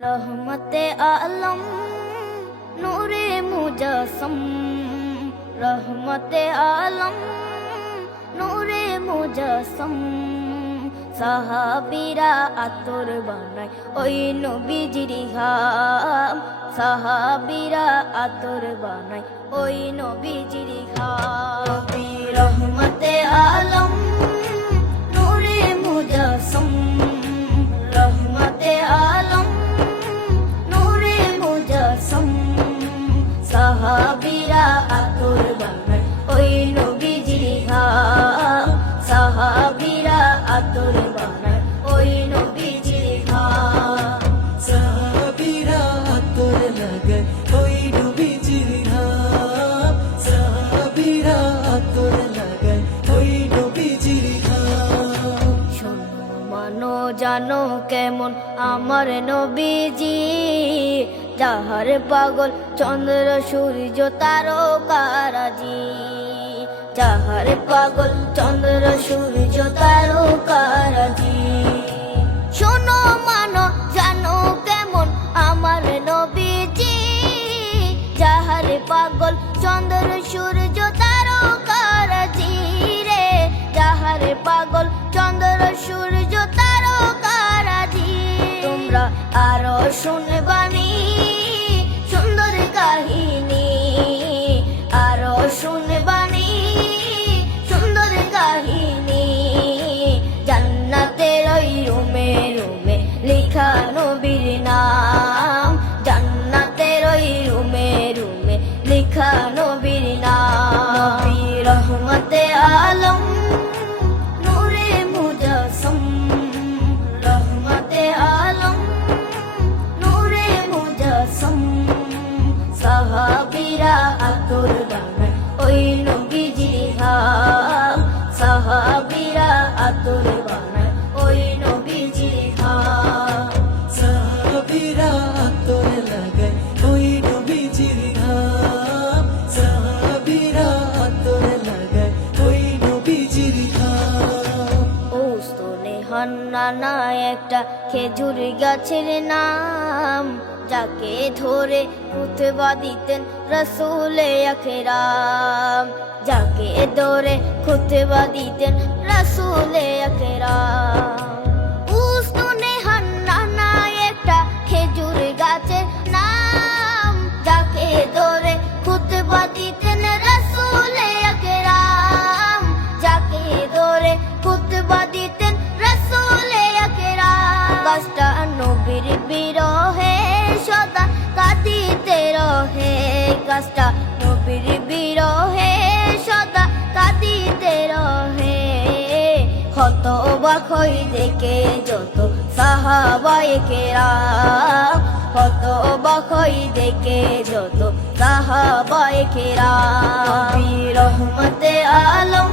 रहमते आलम नूरे मुजस्सम, रहमते आलम नूरे मुजस्सम। সাহাবীরা আতর বানায় ওই নবীজির ঘাম, সাহাবীরা আতর বানায় ওই নবীজির ঘাম। নবী রহমতে আলম নূরে মুজস্সম, রহমতে আলম নূরে মুজস্সম। সাহাবীরা আতর বানায় ওই নবীজির ঘাম, সাহাবীরা আতর বানায় ওই নবীজির ঘাম। সাহাবীরা আতর লাগায় ওই নবীজির ঘাম, সাহাবীরা আতর লাগায় ওই নবীজির ঘাম। শোনো মানো জানো কেমন আমার নবীজি, যাহার পাগল চন্দ্র সূর্য তারকারাজি, যাহার পাগল চন্দ্র সূর্য তারকারাজি। শোনো মানো জানো কেমন আমার নবীজি, যাহার পাগল চন্দ্র সূর্য তারকারাজি রে, যাহার পাগল চন্দ্র সূর্য তারকারাজি। তোমরা আরো শুনবানি সুন্দর কাহিনী, আরো শুনবানি সুন্দর কাহিনী। জান্নাতের ওই রুমে রুমে লেখা নবীর নাম, জান্নাতের ওই রুমে রুমে লেখা নবীর নাম। নবী রহমতে আলম নূরে মুজস্সম, রহমতে আলম নূরে মুজস্সম। সাহাবীরা আতর বানায় ওই নবীজির ঘাম, সাহাবীরা আতর বানায় ওই নবীজির ঘাম। সাহাবীরা আতর লাগায় ওই নবীজির ঘাম, সাহাবীরা আতর লাগায় ওই নবীজির ঘাম। ওস্তনে হান্নানা একটা খেজুর গাছের নাম, যাকে ধরে খুতবা দিতেন রাসূলে আকরাম, যাকে ধরে খুতবা দিতেন রাসূলে আকরাম। উস্তনে হান্নানা একটা খেজুর গাছের নাম, যাকে ধরে খুতবা দিতেন রাসূলে আকরাম, যাকে ধরে খুতবা দিতেন রাসূলে আকরাম। গাছটা নবীর বিরহে সদা কাঁদিতে রহে, গাছটা নবীর বিরহে সদা কাঁদিতে রহে। কত বাখই দেখে যত সাহাবায়ে কেরাম, কত বাখই দেখে যত সাহাবায়ে কেরাম। নবী রহমতে আলম